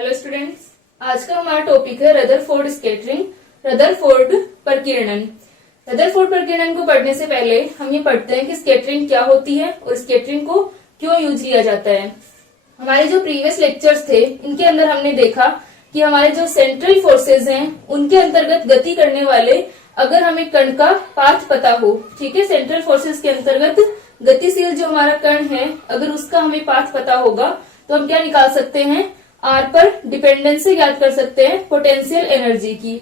Hello students, आज का हमारा टॉपिक है रदरफोर्ड स्कैटरिंग, रदरफोर्ड प्रकीर्णन। रदरफोर्ड प्रकीर्णन को पढ़ने से पहले हम ये पढ़ते हैं कि स्कैटरिंग क्या होती है और स्कैटरिंग को क्यों यूज किया जाता है। हमारे जो प्रीवियस लेक्चर्स थे इनके अंदर हमने देखा कि हमारे जो सेंट्रल फोर्सेज हैं उनके अंतर्गत गति करने वाले अगर हमें कण का पाथ पता हो, ठीक है, सेंट्रल फोर्सेज के अंतर्गत गतिशील जो हमारा कण है अगर उसका हमें पाथ पता होगा तो हम क्या निकाल सकते हैं, आर पर डिपेंडेंसी ज्ञात कर सकते हैं पोटेंशियल एनर्जी की।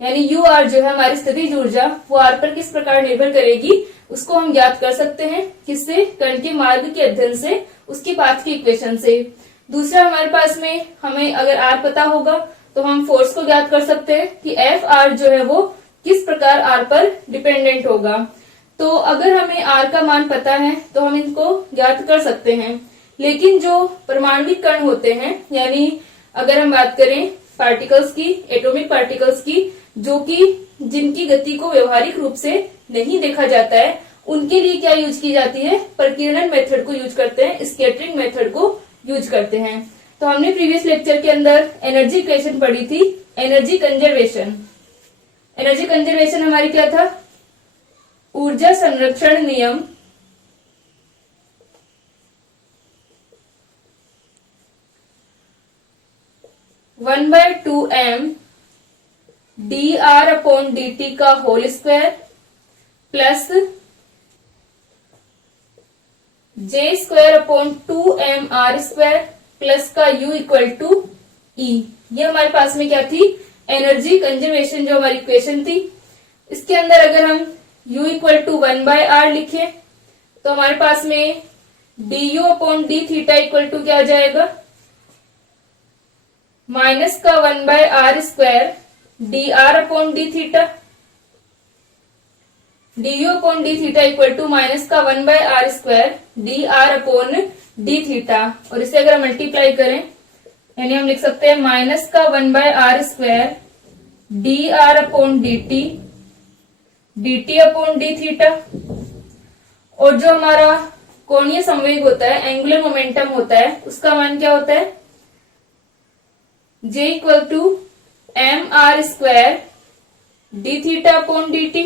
यानी यू आर जो है हमारी स्थितिज ऊर्जा वो आर पर किस प्रकार निर्भर करेगी उसको हम ज्ञात कर सकते हैं। किससे? कण के मार्ग के अध्ययन से, उसके पाथ की इक्वेशन से। दूसरा हमारे पास में हमें अगर आर पता होगा तो हम फोर्स को ज्ञात कर सकते हैं कि एफ आर जो है वो किस प्रकार आर पर डिपेंडेंट होगा। तो अगर हमें आर का मान पता है तो हम इनको ज्ञात कर सकते हैं। लेकिन जो परमाणविक कण होते हैं, यानी अगर हम बात करें पार्टिकल्स की, एटॉमिक पार्टिकल्स की, जो कि जिनकी गति को व्यवहारिक रूप से नहीं देखा जाता है, उनके लिए क्या यूज की जाती है, प्रकीर्णन मेथड को यूज करते हैं, स्कैटरिंग मेथड को यूज करते हैं। तो हमने प्रीवियस लेक्चर के अंदर एनर्जी इक्वेशन पढ़ी थी, एनर्जी कंजर्वेशन। एनर्जी कंजर्वेशन हमारी क्या था, ऊर्जा संरक्षण नियम one by two M D R upon D T का होल स्क्वायर प्लस जे square upon two M R square plus का यू इक्वल टू ई। ये हमारे पास में क्या थी, एनर्जी कंजर्वेशन जो हमारी इक्वेशन थी। इसके अंदर अगर हम u equal to one by r लिखे तो हमारे पास में d you upon D theta equal to क्या आ जाएगा, माइनस का one by are square D R upon D theta, d you upon D theta equal to minus का one by are square D R upon D theta. और इसे अगर multiply करें यानी हम लिख सकते हैं माइनस का one by are square D R upon D T, D T upon D theta. और जो हमारा कोणीय संवेग होता है, एंगुलर मोमेंटम होता है, उसका मान क्या होता है, J equal to M R square D theta upon D T,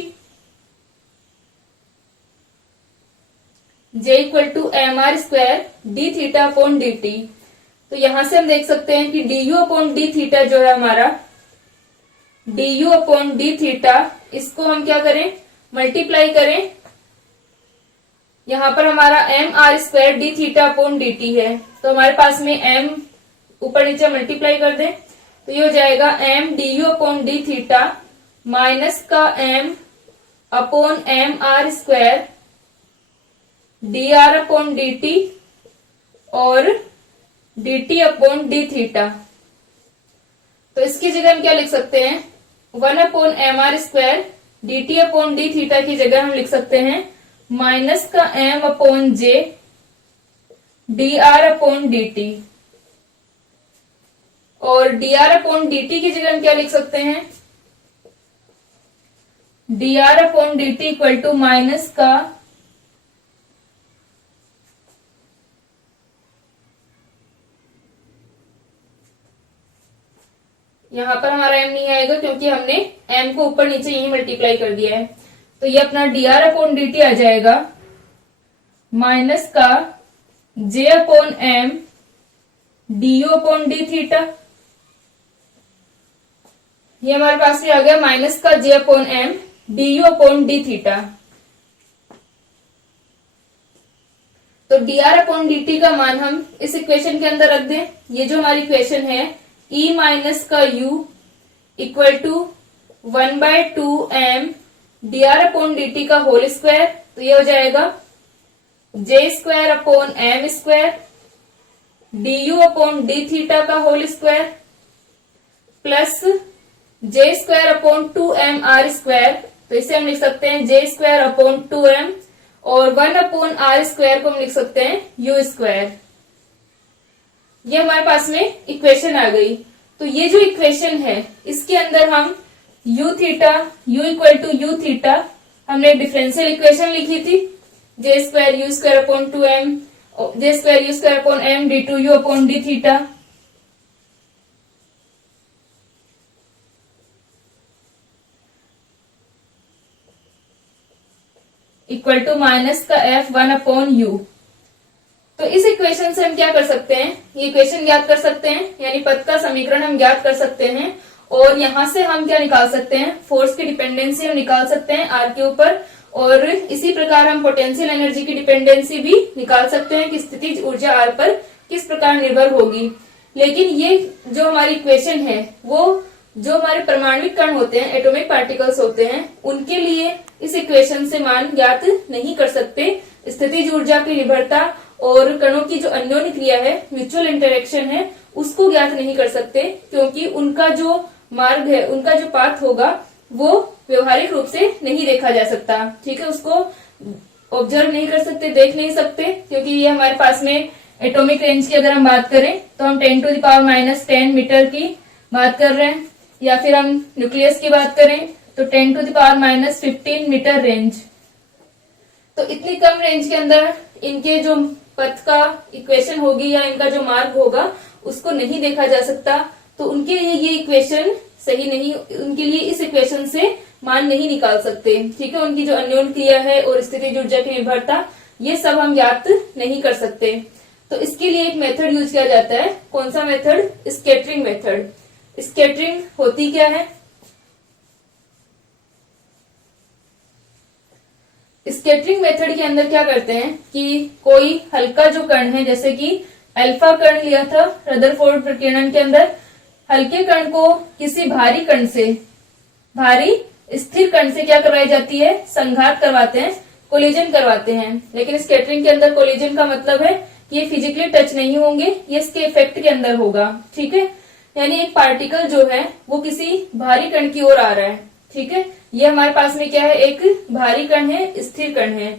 J equal to M R square D theta upon D T. तो यहां से हम देख सकते हैं कि D you upon D theta जो है हमारा, D you upon D theta, इसको हम क्या करें, मल्टीप्लाई करें। यहां पर हमारा M are square D theta upon D T है, तो हमारे पास में एम ऊपर नीचे मल्टीप्लाई कर दें तो ये हो जाएगा M D you upon D theta minus का M upon M are square D R upon D T और D T upon D theta. तो इसकी जगह हम क्या लिख सकते हैं, one upon M are square D T upon D theta की जगह हम लिख सकते हैं माइनस का M upon J D are upon D T. और D are upon D T की जगह हम क्या लिख सकते हैं, D are upon D T equal to minus का यहां पर हमारा m नहीं आएगा क्योंकि हमने m को ऊपर नीचे यही मल्टीप्लाई कर दिया है। तो ये अपना D are upon D T आ जाएगा माइनस का j upon M D you upon D theta. ये हमारे पास में आ गया माइनस का j upon M D you upon D theta. तो D are upon D T का मान हम इस इक्वेशन के अंदर रख दें। ये जो हमारी इक्वेशन है E माइनस का U equal to one by two M D R upon D T का होल स्क्वायर। तो ये हो जाएगा J square upon M square D you upon D theta का whole square plus J square upon two M R square. तो इसे हम लिख सकते हैं J square upon two M और वन अपॉन आर स्क्वायर को हम लिख सकते हैं U स्क्वायर। ये हमारे पास में इक्वेशन आ गई। तो ये जो इक्वेशन है इसके अंदर हम u theta, u equal to U theta, हमने डिफरेंशियल इक्वेशन लिखी थी, J square U square upon two M, J square U square upon M D two U upon D theta. Equal to minus का F 1/u। तो इस equation से हम क्या कर सकते हैं, ये इक्वेशन ज्ञात कर सकते हैं, यानी पथ का समीकरण हम ज्ञात कर सकते हैं। और यहां से हम क्या निकाल सकते हैं, फोर्स की डिपेंडेंसी हम निकाल सकते हैं आर के ऊपर। और इसी प्रकार हम पोटेंशियल एनर्जी की डिपेंडेंसी भी निकाल सकते हैं कि स्थितिज ऊर्जा आर पर किस प्रकार निर्भर होगी। लेकिन ये जो हमारी इक्वेशन है वो जो हमारे परमाणुक कण होते हैं, एटॉमिक पार्टिकल्स होते हैं, उनके लिए इस इक्वेशन से मान ज्ञात नहीं कर सकते। स्थितिज ऊर्जा की निर्भरता और कणों की जो अन्योन्य क्रिया है, म्यूचुअल इंटरेक्शन है, उसको ज्ञात नहीं कर सकते, क्योंकि उनका जो मार्ग है, उनका जो पाथ होगा वो व्यवहारिक रूप से नहीं देखा जा सकता। ठीक है, उसको ऑब्जर्व नहीं कर सकते, देख नहीं सकते, क्योंकि ये हमारे पास में एटॉमिक रेंज की अगर हम बात करें तो हम 10⁻⁻10 मीटर की बात कर रहे हैं, या फिर हम न्यूक्लियस की बात करें तो 10⁻⁻15 मीटर रेंज। तो इतनी कम रेंज के अंदर इनके जो पथ का इक्वेशन होगी या इनका जो मार्ग होगा उसको नहीं देखा जा सकता। तो उनके लिए ये इक्वेशन सही नहीं, उनके लिए इस इक्वेशन से मान नहीं निकाल सकते। ठीक है, उनकी जो अन्योन्य क्रिया है और स्थितिज ऊर्जा की निर्भरता, ये सब हम ज्ञात नहीं कर सकते। तो इसके लिए एक मेथड यूज किया जाता है। कौन सा मेथड? Scattering method. स्कैटरिंग होती क्या है? स्कैटरिंग मेथड के अंदर क्या करते हैं कि कोई हल्का जो कण है, जैसे कि अल्फा कण लिया था रदरफोर्ड प्रकीर्णन के अंदर, हल्के कण को किसी भारी कण से, भारी स्थिर कण से क्या करवाई जाती है? संघात करवाते हैं, कोलिजन करवाते हैं। लेकिन स्कैटरिंग के अंदर कोलिजन का मतलब है कि ये फिजिकली टच नहीं होंगे, ये इसके इफेक्ट के अंदर होगा। ठीक है, यानी एक पार्टिकल जो है वो किसी भारी कण की ओर आ रहा है। ठीक है, ये हमारे पास में क्या है? एक भारी कण है, स्थिर कण है।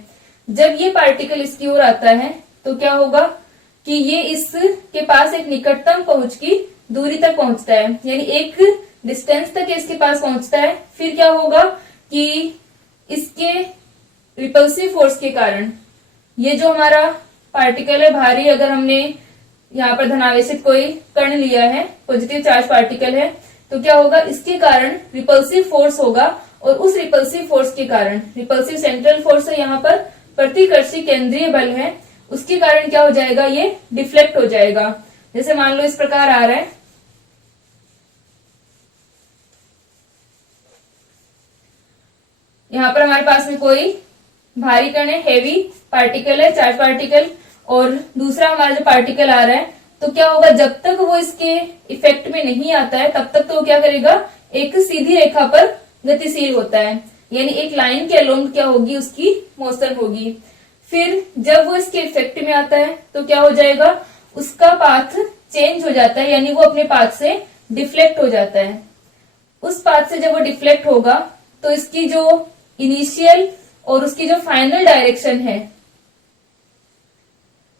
जब ये पार्टिकल इसकी ओर आता है तो क्या होगा कि ये इसके पास एक निकटतम पहुंच की दूरी तक पहुंचता है, यानी एक डिस्टेंस तक इसके पास पहुंचता है। फिर क्या होगा कि इसके रिपल्सिव फोर्स के कारण ये जो हमारा पार्टिकल है भारी, अगर हमने यहाँ पर धनावेशित कोई कण लिया है, पॉजिटिव चार्ज पार्टिकल है, तो क्या होगा? इसके कारण रिपल्सिव फोर्स होगा। और उस रिपल्सिव फोर्स के कारण, रिपल्सिव सेंट्रल फोर्स है यहाँ पर, प्रतिकर्षी केंद्रीय बल है, उसके कारण क्या हो जाएगा? ये डिफ्लेक्ट हो जाएगा। जैसे मान लो इस प्रकार आ रहा है, यहाँ पर हमारे पास में कोई भारी कण है, हेवी पार्टिकल है, चार्ज पार्टिकल, और दूसरा हमारा जो पार्टिकल आ रहा है, तो क्या होगा? जब तक वो इसके इफेक्ट में नहीं आता है तब तक तो वो क्या करेगा? एक सीधी रेखा पर गतिशील होता है, यानी एक लाइन के अलोंग क्या होगी? उसकी मोशन होगी। फिर जब वो इसके इफेक्ट में आता है तो क्या हो जाएगा? उसका पाथ चेंज हो जाता है, यानी वो अपने पाथ से डिफ्लेक्ट हो जाता है। उस पाथ से जब वो डिफ्लेक्ट होगा तो इसकी जो इनिशियल और उसकी जो फाइनल डायरेक्शन है,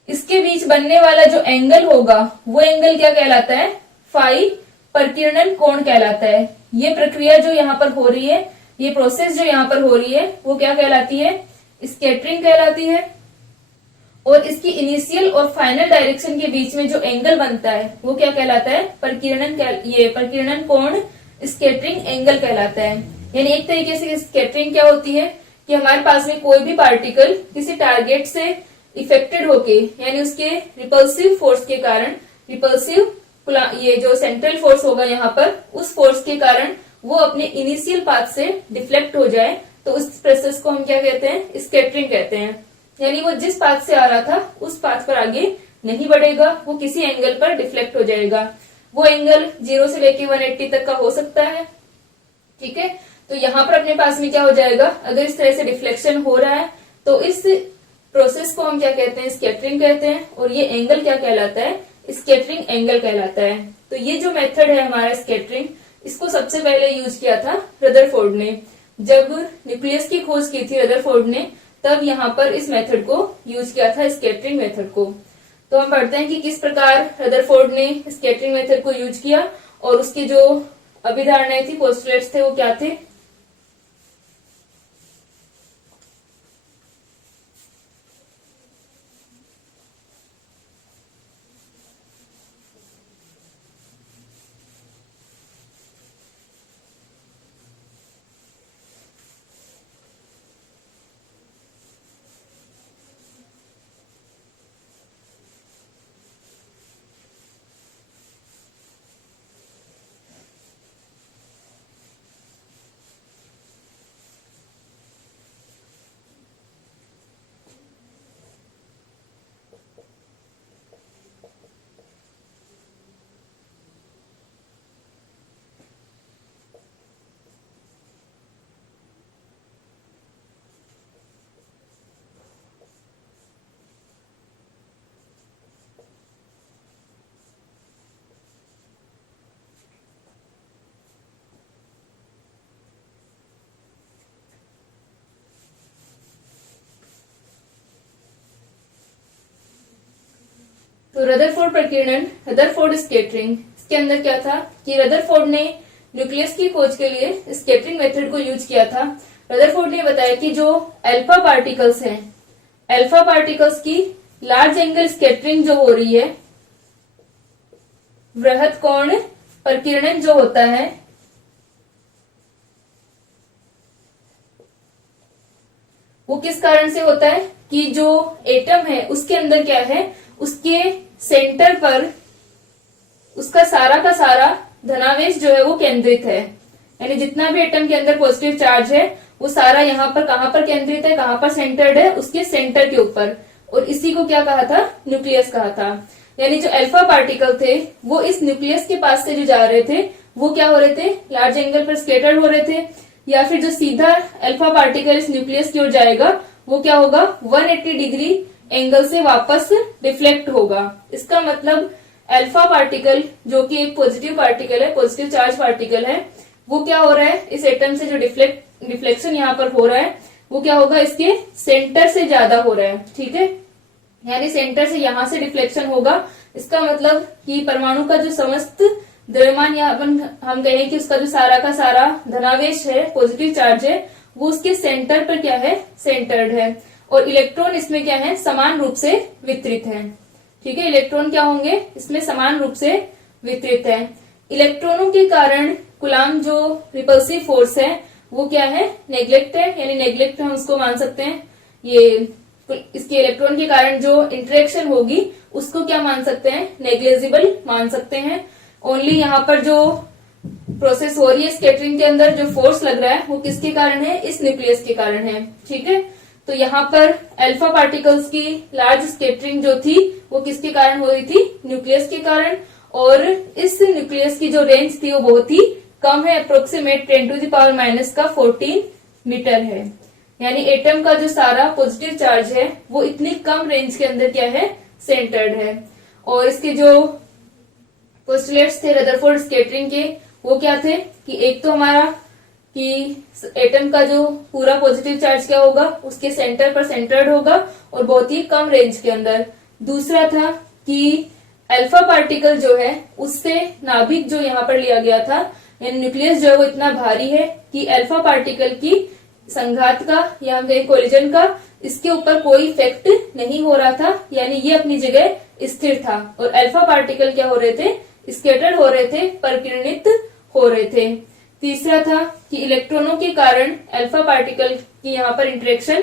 इसके बीच बनने वाला जो एंगल होगा वो एंगल क्या कहलाता है? फाई प्रकीर्णन कोण कहलाता है। ये प्रक्रिया जो यहाँ पर हो रही है, ये प्रोसेस जो यहाँ पर हो रही है, वो क्या कहलाती है? स्कैटरिंग कहलाती है। और इसकी इनिशियल और फाइनल डायरेक्शन के बीच में जो एंगल बनता है वो क्या कहलाता है? प्रकीर्णन। ये प्रकीर्णन कोण स्कैटरिंग एंगल कहलाता है। यानी एक तरीके से स्कैटरिंग क्या होती है कि हमारे पास में कोई भी पार्टिकल किसी टारगेट से इफेक्टेड होके, यानी उसके रिपल्सिव फोर्स के कारण, रिपल्सिव ये जो सेंट्रल फोर्स होगा यहाँ पर, उस फोर्स के कारण वो अपने इनिशियल पाथ से डिफ्लेक्ट हो जाए, तो उस प्रोसेस को हम क्या कहते हैं? स्कैटरिंग कहते हैं। यानी वो जिस पाथ से आ रहा था उस पाथ पर आगे नहीं बढ़ेगा, वो किसी एंगल पर डिफ्लेक्ट हो जाएगा। वो एंगल 0 से लेके 180 तक का हो सकता है। ठीक है, तो यहाँ पर अपने पास में क्या हो जाएगा? अगर इस तरह से डिफ्लेक्शन हो रहा है तो इस प्रोसेस को हम क्या कहते हैं? स्कैटरिंग कहते हैं। और ये एंगल क्या कहलाता है? स्कैटरिंग एंगल कहलाता है। तो ये जो मेथड है हमारा स्कैटरिंग, इसको सबसे पहले यूज किया था रदरफोर्ड ने। जब न्यूक्लियस की खोज की थी रदरफोर्ड ने, तब यहाँ पर इस मेथड को यूज किया था, स्कैटरिंग मेथड को। तो हम पढ़ते हैं कि किस प्रकार रदरफोर्ड ने स्कैटरिंग मेथड को यूज किया और उसकी जो अभिधारणाएं थी, पोस्टुलेट्स थे, वो क्या थे। तो रदरफोर्ड प्रकीर्णन, रदरफोर्ड स्कैटरिंग, इसके अंदर क्या था कि रदरफोर्ड ने न्यूक्लियस की खोज के लिए स्कैटरिंग मेथड को यूज किया था। रदरफोर्ड ने बताया कि जो अल्फा पार्टिकल्स हैं, अल्फा पार्टिकल्स की लार्ज एंगल स्कैटरिंग जो हो रही है, वृहत कोण प्रकीर्णन जो होता है, वो किस कारण से होता है कि जो एटम है उसके अंदर क्या है, उसके सेंटर पर उसका सारा का सारा धनावेश जो है वो केंद्रित है। यानी जितना भी एटम के अंदर पॉजिटिव चार्ज है वो सारा यहाँ पर कहां पर केंद्रित है, कहां पर सेंटर्ड है, उसके सेंटर के ऊपर। और इसी को क्या कहा था, न्यूक्लियस कहा था। यानी जो अल्फा पार्टिकल थे वो इस न्यूक्लियस के पास से जो जा रहे थे वो क्या हो रहे थे, लार्ज एंगल पर स्केटर्ड हो रहे थे। या फिर जो सीधा अल्फा पार्टिकल इस न्यूक्लियस की ओर जाएगा वो क्या होगा, 180 डिग्री एंगल से वापस रिफ्लेक्ट होगा। इसका मतलब अल्फा पार्टिकल जो कि एक पॉजिटिव पार्टिकल है, पॉजिटिव चार्ज पार्टिकल है, वो क्या हो रहा है, इस एटम से जो डिफ्लेक्शन यहाँ पर हो रहा है वो क्या होगा, इसके सेंटर से ज्यादा हो रहा है। ठीक है, यानी सेंटर से यहां से डिफ्लेक्शन होगा। इसका मतलब कि परमाणु का जो समस्त द्रव्यमान या हम कहें कि उसका जो सारा का सारा धनावेश है, पॉजिटिव चार्ज है, वो उसके सेंटर पर क्या है, सेंटर्ड है। और इलेक्ट्रॉन इसमें क्या है, समान रूप से वितरित है। ठीक है, इलेक्ट्रॉन क्या होंगे, इसमें समान रूप से वितरित है। इलेक्ट्रॉनों के कारण कूलाम जो रिपल्सिव फोर्स है वो क्या है, नेग्लेक्ट है। यानी नेग्लेक्ट हम उसको मान सकते हैं, ये इसके इलेक्ट्रॉन के कारण जो इंटरेक्शन होगी उसको क्या मान सकते हैं, नेग्लेजिबल मान सकते हैं। ओनली यहाँ पर जो प्रोसेस हो रही है स्कैटरिंग के अंदर, जो फोर्स लग रहा है वो किसके कारण है, इस न्यूक्लियस के कारण है। ठीक है, तो यहाँ पर अल्फा पार्टिकल्स की लार्ज स्कैटरिंग जो थी वो किसके कारण हो रही थी, न्यूक्लियस के कारण। और इस न्यूक्लियस की जो रेंज थी वो बहुत ही कम है, अप्रोक्सीमेट 10⁻⁻14 मीटर है। यानी एटम का जो सारा पॉजिटिव चार्ज है वो इतनी कम रेंज के अंदर क्या है, सेंटर्ड है। और इसके जो पोस्टुलेट्स थे रदरफोर्ड स्कैटरिंग के वो क्या थे कि एक तो हमारा कि एटम का जो पूरा पॉजिटिव चार्ज क्या होगा, उसके सेंटर पर सेंटर्ड होगा और बहुत ही कम रेंज के अंदर। दूसरा था कि अल्फा पार्टिकल जो है उससे नाभिक जो यहाँ पर लिया गया था, यानी न्यूक्लियस जो है वो इतना भारी है कि अल्फा पार्टिकल की संघात का या हम कहें कोलिजन का इसके ऊपर कोई इफेक्ट नहीं हो रहा था। यानी ये अपनी जगह स्थिर था। और अल्फा पार्टिकल क्या हो रहे थे, स्कैटर्ड हो रहे थे, प्रकीर्णित हो रहे थे। तीसरा था कि इलेक्ट्रॉनों के कारण अल्फा पार्टिकल की यहाँ पर इंटरेक्शन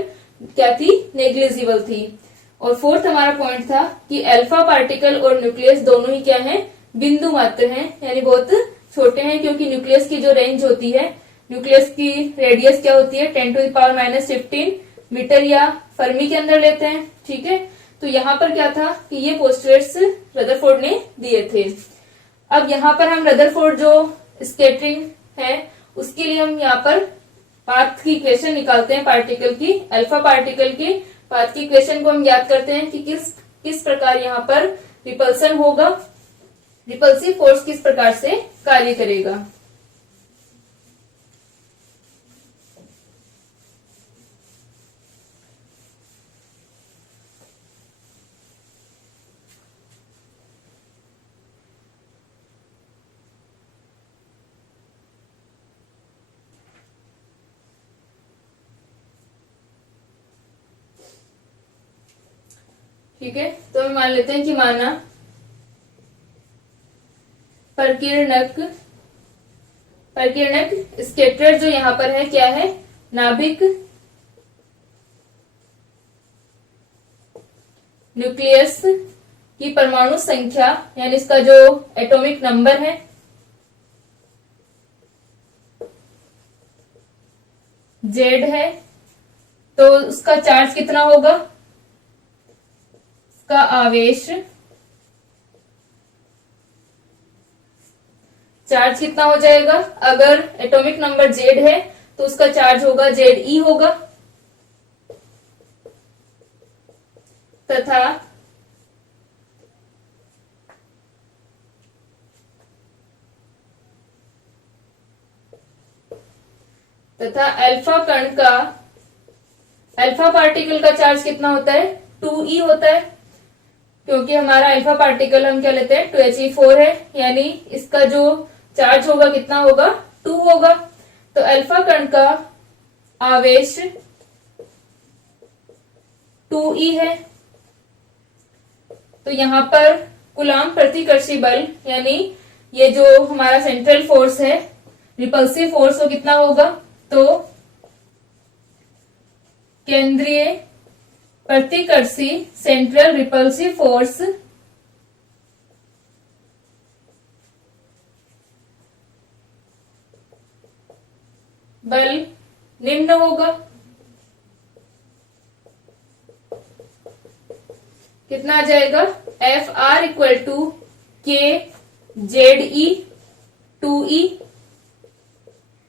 क्या थी, नेग्लिजिबल थी। और फोर्थ हमारा पॉइंट था कि अल्फा पार्टिकल और न्यूक्लियस दोनों ही क्या है, बिंदु मात्र हैं, यानी बहुत छोटे हैं। क्योंकि न्यूक्लियस की जो रेंज होती है, न्यूक्लियस की रेडियस क्या होती है, 10⁻⁻15 मीटर या फर्मी के अंदर लेते हैं। ठीक है, तो यहाँ पर क्या था कि ये पोस्टुलेट्स रदरफोर्ड ने दिए थे। अब यहाँ पर हम रदरफोर्ड जो स्कैटरिंग है उसके लिए हम यहाँ पर पाथ की इक्वेशन निकालते हैं पार्टिकल की। अल्फा पार्टिकल की पाथ की इक्वेशन को हम याद करते हैं कि किस प्रकार यहाँ पर रिपल्सन होगा, रिपल्सिव फोर्स किस प्रकार से कार्य करेगा। ठीक है, तो हम मान लेते हैं कि माना प्रकीर्णक स्कैटरर जो यहाँ पर है क्या है, नाभिक, न्यूक्लियस की परमाणु संख्या यानी इसका जो एटॉमिक नंबर है जेड है, तो उसका चार्ज कितना होगा, उसका आवेश चार्ज कितना हो जाएगा। अगर एटॉमिक नंबर जेड है तो उसका चार्ज होगा जेड ई होगा, तथा अल्फा कण का, अल्फा पार्टिकल का चार्ज कितना होता है, 2e होता है। क्योंकि हमारा अल्फा पार्टिकल हम क्या लेते हैं 2He4 है, यानी इसका जो चार्ज होगा कितना होगा 2 होगा। तो अल्फा कण का आवेश 2e है। तो यहां पर कूलाम प्रतिकर्षी बल यानी ये जो हमारा सेंट्रल फोर्स है रिपल्सिव फोर्स वो कितना होगा, तो केंद्रीय प्रतिकर्षी सेंट्रल रिपल्सिव फोर्स बल निम्न होगा। कितना आ जाएगा Fr equal to K Z E 2e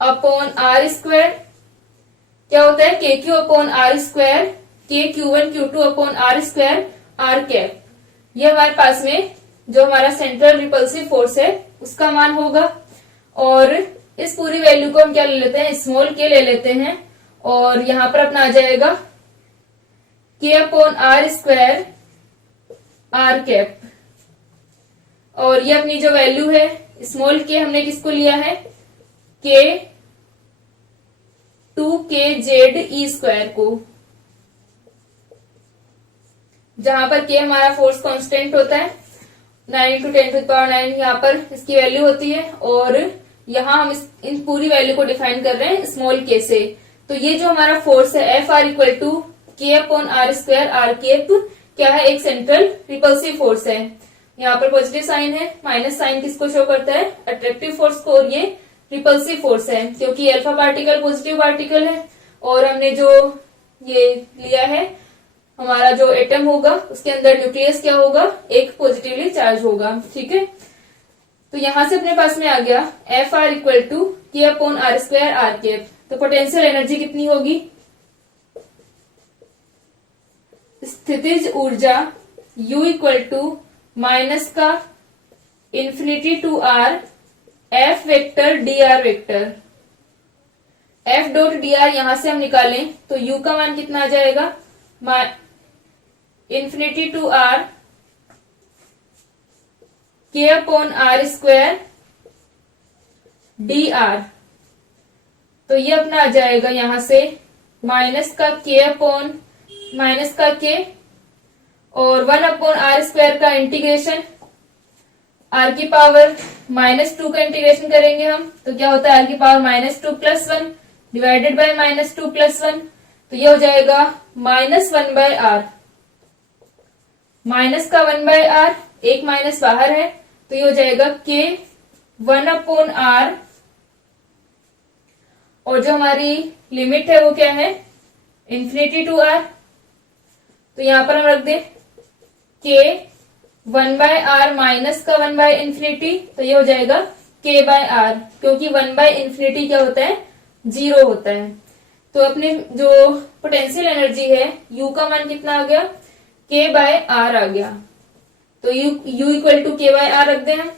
upon R square. क्या होता है के Q upon R square, K Q1 Q2 upon R square R cap. ये हमारे पास में जो हमारा सेंट्रल रिपल्सिव फोर्स है उसका मान होगा। और इस पूरी वैल्यू को हम क्या ले लेते हैं स्मॉल के ले लेते हैं, और यहां पर अपना आ जाएगा K upon R square R cap. और ये अपनी जो वैल्यू है स्मॉल के हमने किसको लिया है के 2kZe स्क्वायर को, जहां पर के हमारा फोर्स कांस्टेंट होता है 9 × 10⁹ यहाँ पर इसकी वैल्यू होती है। और यहाँ हम इन पूरी वैल्यू को डिफाइन कर रहे हैं स्मॉल के से। तो ये जो हमारा फोर्स है Fr equal to K upon R square R cap क्या है एक सेंट्रल रिपल्सिव फोर्स है। यहाँ पर पॉजिटिव साइन है, माइनस साइन किसको शो करता है अट्रैक्टिव फोर्स को, और ये रिपल्सिव फोर्स है क्योंकि अल्फा पार्टिकल पॉजिटिव पार्टिकल है। और हमने जो ये लिया है हमारा जो एटम होगा उसके अंदर न्यूक्लियस क्या होगा एक पॉजिटिवली चार्ज होगा। ठीक है, तो यहां से अपने पास में आ गया Fr equal to K upon R square R cap. तो पोटेंशियल एनर्जी कितनी होगी, स्थितिज ऊर्जा U इक्वल टू माइनस का infinity to R F vector dr vector. F dot dr यहां से हम निकालें तो U का मान कितना आ जाएगा इंफिनिटी टू आर के अपॉन आर स्क्वायर dr। तो ये अपना आ जाएगा यहां से माइनस का के अपॉन माइनस का के और 1 अपॉन आर स्क्वायर का इंटीग्रेशन आर की पावर -2 का इंटीग्रेशन करेंगे हम तो क्या होता है आर की पावर -2 + 1 डिवाइडेड बाय -2 + 1। तो ये हो जाएगा -1/r, माइनस का 1/r, एक माइनस बाहर है तो ये हो जाएगा के 1 अपॉन r। और जो हमारी लिमिट है वो क्या है इंफिनिटी टू r। तो यहां पर हम रख दे के 1/r माइनस का 1/∞, तो ये हो जाएगा k/r, क्योंकि 1/∞ क्या होता है 0 होता है। तो अपने जो पोटेंशियल एनर्जी है U का मान कितना आ गया k/r आ गया। तो U इक्वल टू k/r रख दे हम।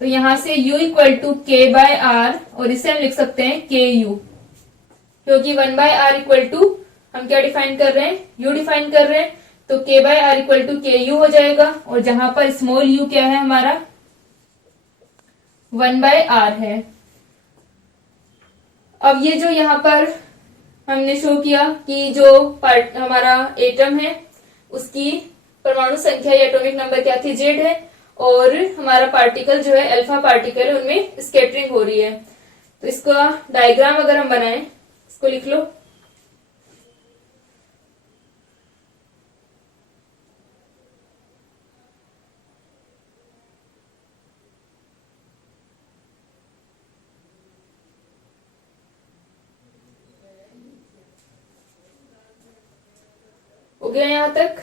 तो यहां से U इक्वल टू k/r और इसे हम लिख सकते हैं ku, क्योंकि 1/r इक्वल टू हम क्या डिफाइन कर रहे हैं U डिफाइन कर रहे हैं। तो k/r इक्वल टू ku हो जाएगा, और जहां पर स्मॉल u क्या है हमारा 1/r है। अब ये जो यहाँ पर हमने शो किया कि जो पार्ट हमारा एटम है उसकी परमाणु संख्या या एटॉमिक नंबर क्या थी Z है, और हमारा पार्टिकल जो है अल्फा पार्टिकल है उनमें स्कैटरिंग हो रही है। तो इसका डायग्राम अगर हम बनाएं, इसको लिख लो। हो गया यहां तक।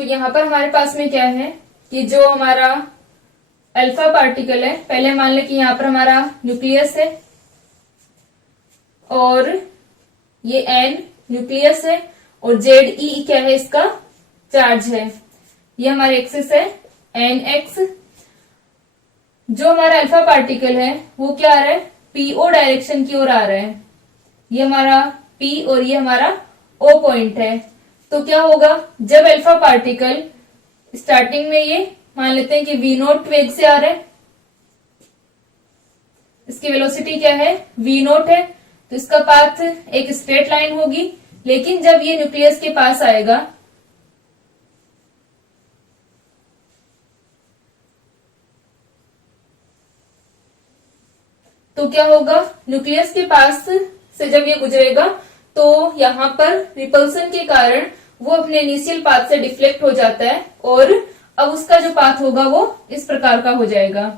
तो यहाँ पर हमारे पास में क्या है कि जो हमारा अल्फा पार्टिकल है, पहले मान लें कि यहाँ पर हमारा न्यूक्लियस है और ये एन न्यूक्लियस है और जेड ई क्या है, इसका चार्ज है। ये हमारी एक्सिस है एन एक्स। जो हमारा अल्फा पार्टिकल है वो क्या आ रहा है, पीओ डायरेक्शन की ओर आ रहा है। ये हमारा पी और ये हमारा ओ पॉइंट है। तो क्या होगा, जब अल्फा पार्टिकल स्टार्टिंग में ये मान लेते हैं कि वी नोट वेग से आ रहा है, इसकी वेलोसिटी क्या है, वी नोट है, तो इसका पाथ एक स्ट्रेट लाइन होगी। लेकिन जब ये न्यूक्लियस के पास आएगा तो क्या होगा, न्यूक्लियस के पास से जब ये गुजरेगा तो यहां पर रिपल्सन के कारण वो अपने इनिशियल पाथ से डिफ्लेक्ट हो जाता है और अब उसका जो पाथ होगा वो इस प्रकार का हो जाएगा।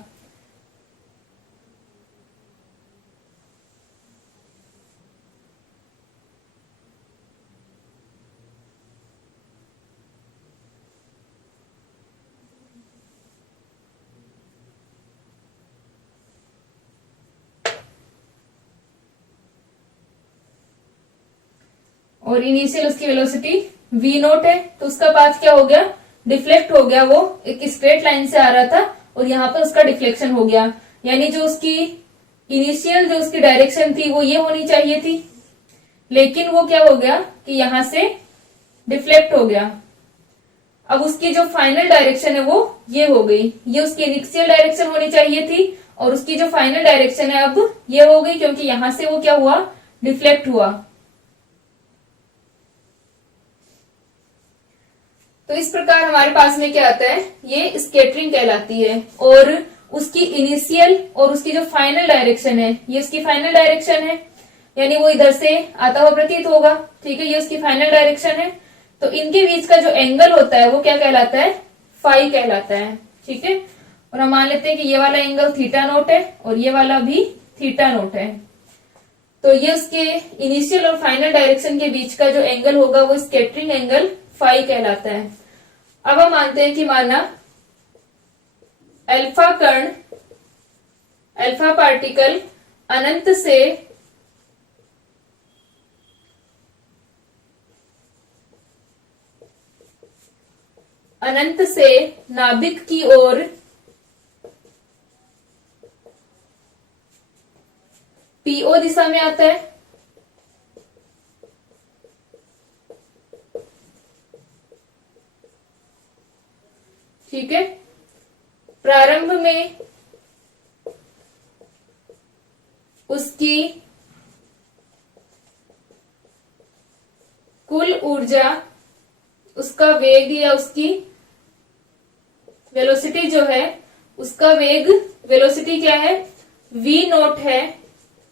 और इनिशियल उसकी वेलोसिटी वी नोट है, तो उसका पाथ क्या हो गया, डिफ्लेक्ट हो गया। वो एक स्ट्रेट लाइन से आ रहा था और यहाँ पर उसका डिफ्लेक्शन हो गया। यानी जो उसकी इनिशियल जो उसकी डायरेक्शन थी वो ये होनी चाहिए थी, लेकिन वो क्या हो गया कि यहां से डिफ्लेक्ट हो गया। अब उसकी जो फाइनल डायरेक्शन है वो ये हो गई। ये उसकी इनिशियल डायरेक्शन होनी चाहिए थी और उसकी जो फाइनल डायरेक्शन है अब ये हो गई, क्योंकि यहां से वो क्या हुआ, डिफ्लेक्ट हुआ। तो इस प्रकार हमारे पास में क्या आता है, ये स्केटरिंग कहलाती है। और उसकी इनिशियल और उसकी जो फाइनल डायरेक्शन है, ये उसकी फाइनल डायरेक्शन है, यानी वो इधर से आता हुआ प्रतीत होगा। ठीक है, ये उसकी फाइनल डायरेक्शन है। तो इनके बीच का जो एंगल होता है वो क्या कहलाता है, फाई कहलाता है। ठीक है, और हम मान लेते हैं कि ये वाला एंगल थीटा नोट है और ये वाला भी थीटा नोट है। तो ये उसके इनिशियल और फाइनल डायरेक्शन के बीच का जो एंगल होगा वो स्केटरिंग एंगल फाई कहलाता है। अब हम मानते हैं कि माना अल्फा कण, अल्फा पार्टिकल अनंत से नाभिक की ओर पीओ दिशा में आता है। ठीक है, प्रारंभ में उसकी कुल ऊर्जा, उसका वेग या उसकी वेलोसिटी जो है, उसका वेग वेलोसिटी क्या है, वी नोट है,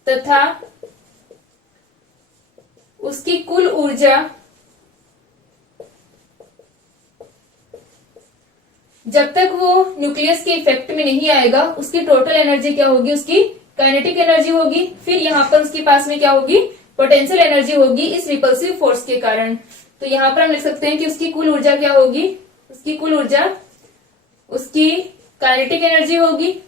तथा उसकी कुल ऊर्जा जब तक वो न्यूक्लियस के इफेक्ट में नहीं आएगा उसकी टोटल एनर्जी क्या होगी, उसकी काइनेटिक एनर्जी होगी। फिर यहाँ पर उसके पास में क्या होगी, पोटेंशियल एनर्जी होगी इस रिपल्सिव फोर्स के कारण। तो यहाँ पर हम लिख सकते हैं कि उसकी कुल ऊर्जा क्या होगी, उसकी कुल ऊर्जा उसकी काइनेटिक एनर्जी होगी।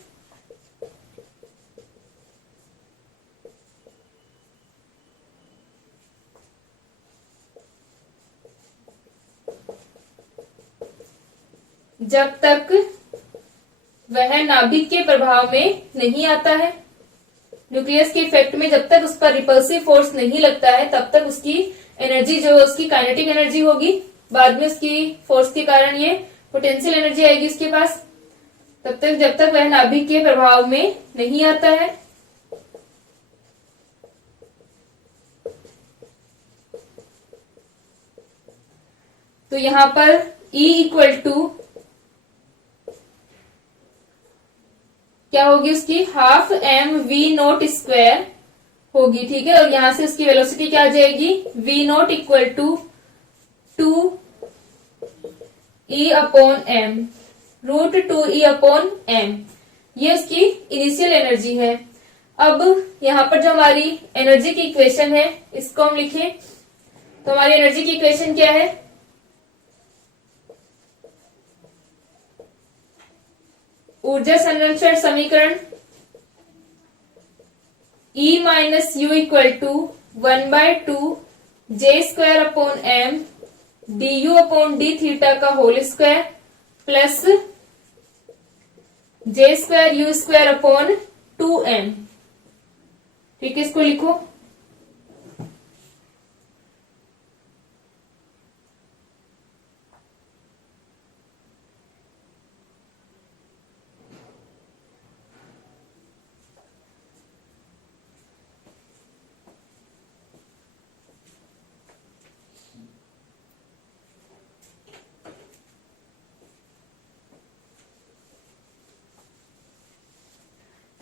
जब तक वह नाभिक के प्रभाव में नहीं आता है, न्यूक्लियस के इफेक्ट में जब तक उस पर रिपल्सिव फोर्स नहीं लगता है तब तक उसकी एनर्जी जो उसकी काइनेटिक एनर्जी होगी। बाद में उसकी फोर्स के कारण ये पोटेंशियल एनर्जी आएगी उसके पास, तब तक जब तक वह नाभिक के प्रभाव में नहीं आता है। तो यहां पर E इक्वल टू क्या होगी, उसकी half M V nought square होगी। ठीक है, और यहां से उसकी वेलोसिटी क्या आ जाएगी, V nought equal to 2 upon M, root 2 upon M. ये उसकी इनिशियल एनर्जी है। अब यहां पर जो हमारी एनर्जी की इक्वेशन है इसको हम लिखें। तो हमारी एनर्जी की इक्वेशन क्या है, ऊर्जा संरक्षण समीकरण E minus U equal to 1/2 J square upon M D you upon D theta का होल स्क्वायर प्लस जे square U square upon 2m। ठीक है, इसको लिखो।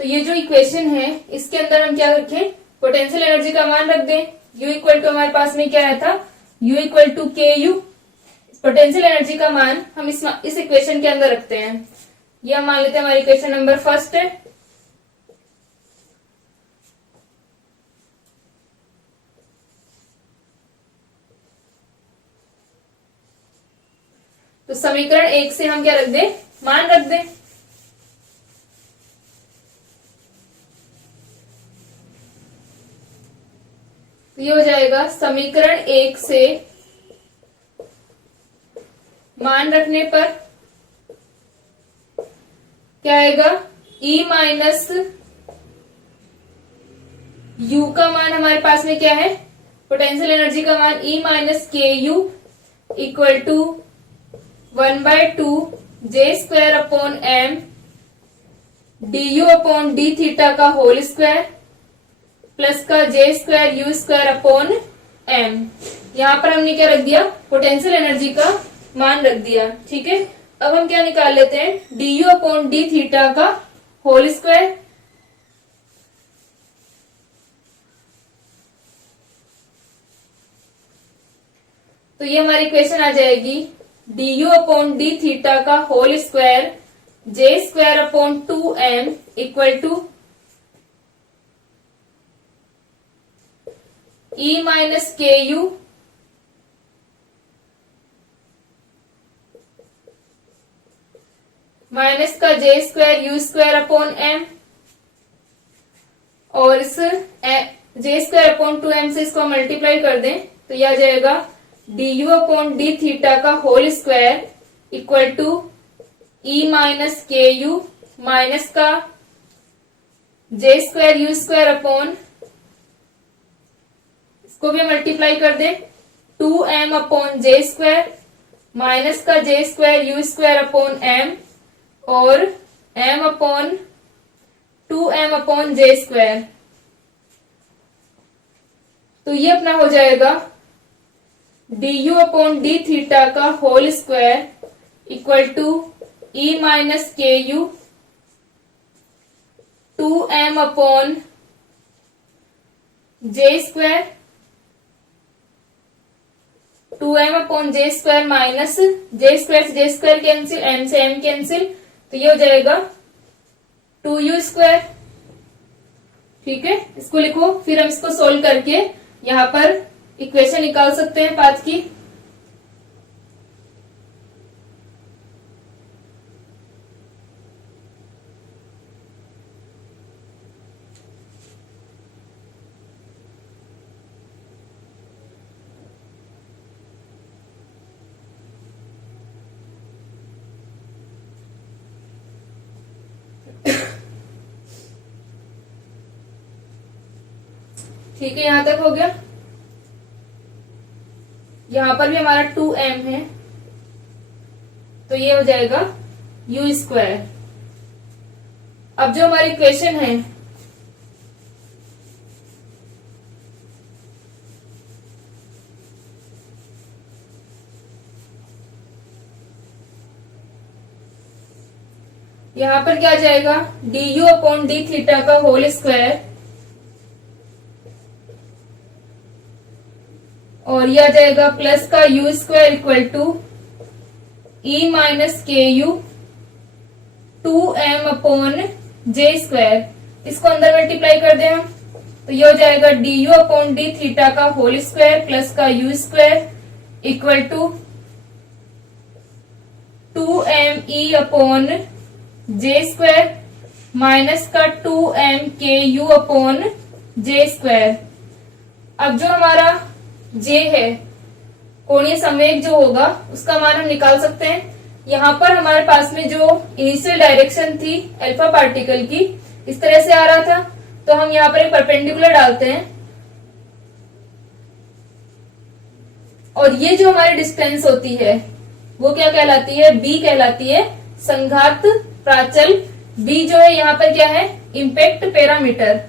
तो ये जो इक्वेशन है इसके अंदर हम क्या रखें, पोटेंशियल एनर्जी का मान रख दें। U इक्वल टू हमारे पास में क्या आया था, U इक्वल टू के यू। पोटेंशियल एनर्जी का मान हम इस इक्वेशन के अंदर रखते हैं। ये हम मान लेते हैं हमारी इक्वेशन नंबर फर्स्ट है। तो समीकरण 1 से हम क्या रख दें, मान रख दें। ये हो जाएगा समीकरण 1 से मान रखने पर क्या आएगा, E माइनस यू का मान हमारे पास में क्या है, पोटेंशियल एनर्जी का मान E माइनस के U equal to 1/2 J square upon M D you upon D theta का होल स्क्वायर प्लस का J square U square upon M. यहां पर हमने क्या रख दिया, पोटेंशियल एनर्जी का मान रख दिया। ठीक है, अब हम क्या निकाल लेते हैं, D you upon D theta का होल स्क्वायर। तो ये हमारी इक्वेशन आ जाएगी, D you upon D theta का whole square J square upon 2m equal to E minus के यू माइनस का J square U square upon M, और इस जे स्क्वायर अपॉन 2m से इसको मल्टीप्लाई कर दें तो यह आ जाएगा D you upon D theta का whole square equal to E minus के यू माइनस का J square U square upon, इसको भी मल्टीप्लाई कर दे, 2m अपॉन जे स्क्वायर माइनस का J square U square upon M और m अपॉन 2m अपॉन जे square. तो ये अपना हो जाएगा D you upon D theta का whole square equal to E minus के U 2m upon J square 2m upon जे square minus J square से J square cancel, m से m cancel, तो ये हो जाएगा 2u स्क्वायर। ठीक है, इसको लिखो। फिर हम इसको सोल्व करके यहाँ पर इक्वेशन निकाल सकते हैं पाथ की। ठीक है, यहां तक हो गया। यहां पर भी हमारा 2m है तो ये हो जाएगा u स्क्वायर। अब जो हमारी इक्वेशन है यहां पर क्या आ जाएगा, D you upon D theta का होल स्क्वायर और यह आ जाएगा प्लस का you square equal to E minus के यू 2m अपॉन जे स्क्वायर। इसको अंदर मल्टीप्लाई कर दे हम तो ये हो जाएगा D you upon D theta का होल स्क्वायर प्लस का you square equal to 2m E upon J square minus का 2m के यू अपॉन जे स्क्वायर। अब जो हमारा जे है, कोणीय संवेग जो होगा उसका मान हम निकाल सकते हैं। यहाँ पर हमारे पास में जो इनिशियल डायरेक्शन थी अल्फा पार्टिकल की, इस तरह से आ रहा था, तो हम यहाँ पर एक परपेंडिकुलर डालते हैं और ये जो हमारी डिस्टेंस होती है वो क्या कहलाती है, बी कहलाती है, संघात प्राचल। बी जो है यहाँ पर क्या है, इम्पैक्ट पैरामीटर।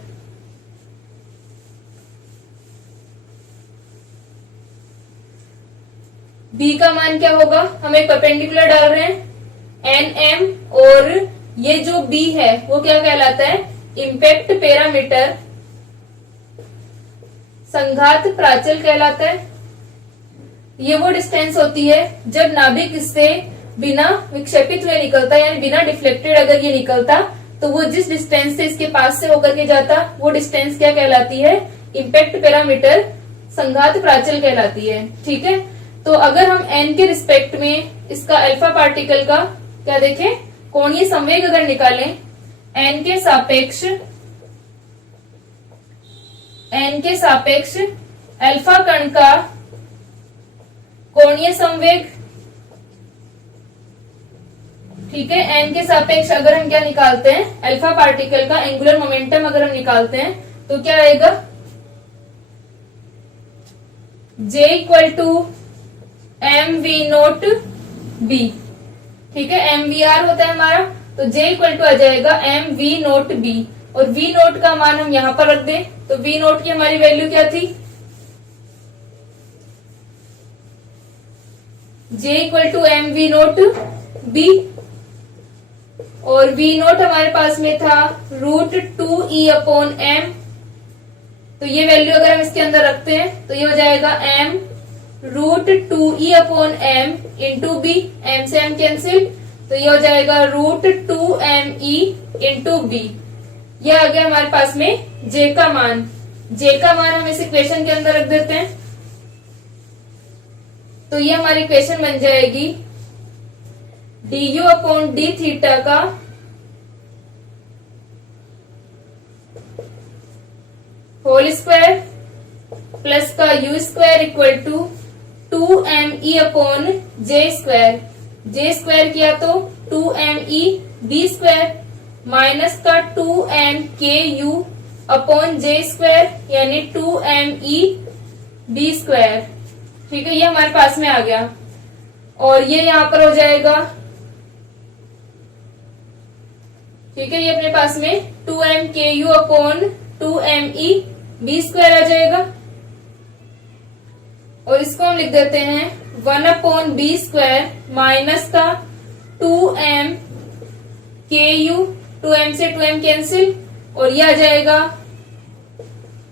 बी का मान क्या होगा, हम एक परपेंडिकुलर डाल रहे हैं एन एम, और ये जो बी है वो क्या कहलाता है, इम्पैक्ट पैरामीटर, संघात प्राचल कहलाता है। ये वो डिस्टेंस होती है जब नाभिक इससे बिना विक्षेपित हुए निकलता है, यानी बिना डिफ्लेक्टेड अगर ये निकलता, तो वो जिस डिस्टेंस से इसके पास से होकर के जाता, वो डिस्टेंस क्या कहलाती है, इम्पैक्ट पैरामीटर, संघात प्राचल कहलाती है। ठीक है, तो अगर हम एन के रिस्पेक्ट में इसका अल्फा पार्टिकल का क्या देखें, कोणीय संवेग अगर निकालें, एन के सापेक्ष अल्फा कण का कोणीय संवेग, ठीक है, एन के सापेक्ष अगर हम क्या निकालते हैं, अल्फा पार्टिकल का एंगुलर मोमेंटम अगर हम निकालते हैं, तो क्या आएगा, J equal to M V nought B. ठीक है, एम वी आर होता है हमारा, तो J इक्वल टू आ जाएगा एम वी नोट बी, और वी नोट का मान हम यहां पर रख दें, तो वी नोट की हमारी वैल्यू क्या थी, J equal to M V nought B, और वी नोट हमारे पास में था √2e अपॉन एम। तो ये वैल्यू अगर हम इसके अंदर रखते हैं तो ये हो जाएगा m √2e upon M into B, M से एम कैंसिल, तो ये हो जाएगा √2me इंटू बी। ये आ गया हमारे पास में J का मान। J का मान हम इस इक्वेशन के अंदर रख देते हैं, तो ये हमारी इक्वेशन बन जाएगी du अपॉन डी थीटा का होल स्क्वायर प्लस का you square equal to 2me upon J square. J square किया तो 2me बी स्क्वायर माइनस का 2m के यू अपॉन जे स्क्वायर, यानी 2me बी स्क्वायर। ठीक है, ये हमारे पास में आ गया, और ये यहां पर हो जाएगा, ठीक है, ये अपने पास में 2m के you upon 2me B square आ जाएगा, और इसको हम लिख देते हैं 1 अपॉन बी स्क्वायर माइनस का 2m के यू, 2m से 2m कैंसिल, और ये आ जाएगा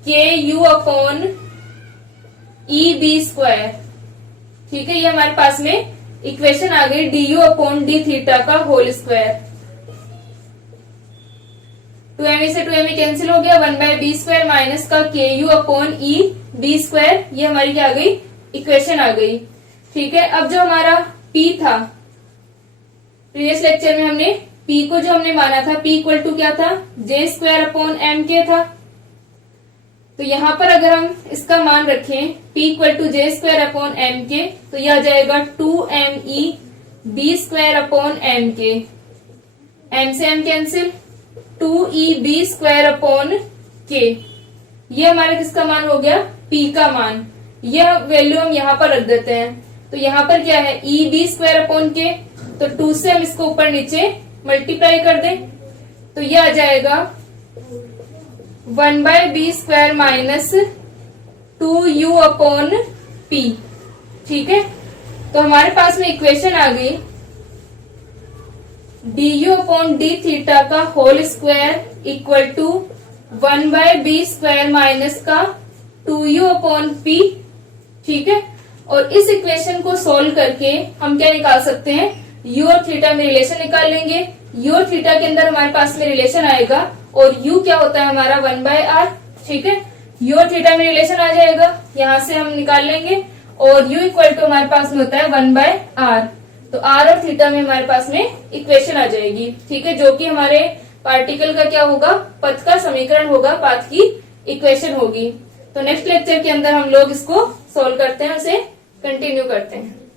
k you upon e b square. ठीक है, ये हमारे पास में इक्वेशन आ गई d you upon D theta का होल स्क्वायर। 2m से 2m कैंसिल हो गया, 1/b स्क्वायर माइनस का k you upon e b square, ये हमारी क्या आ गई, इक्वेशन आ गई। ठीक है, अब जो हमारा p था, प्रीवियस लेक्चर में हमने p को जो हमने माना था, p इक्वल टू क्या था, जे स्क्वायर अपॉन एम के था, तो यहां पर अगर हम इसका मान रखें p equal to j square upon m k, तो यह आ जाएगा 2me B square upon m k, m से M cancel, 2e b square upon k. ये हमारा किसका मान हो गया, p का मान। यह वैल्यू हम यहाँ पर रख देते हैं, तो यहाँ पर क्या है, e बी स्क्वायर अपॉन के, तो 2 से हम इसको ऊपर नीचे मल्टीप्लाई कर दें, तो यह आ जाएगा 1/b square minus 2u upon p। ठीक है, तो हमारे पास में इक्वेशन आ गई du अपॉन डी थीटा का whole square equal to 1/b square minus का 2u अपॉन p। ठीक है, और इस इक्वेशन को सोल्व करके हम क्या निकाल सकते हैं, u और थीटा में रिलेशन निकाल लेंगे। u और थीटा के अंदर हमारे पास में रिलेशन आएगा, और u क्या होता है हमारा 1/r। ठीक है, u और थीटा में रिलेशन आ जाएगा, यहां से हम निकाल लेंगे, और u इक्वल टू हमारे पास में होता है 1/r। तो आर और थीटा में हमारे पास में इक्वेशन आ जाएगी, ठीक है, जो कि हमारे पार्टिकल का क्या होगा, पथ का समीकरण होगा, पाथ की इक्वेशन होगी। तो नेक्स्ट लेक्चर के अंदर हम लोग इसको सोल्व करते हैं, उसे कंटिन्यू करते हैं।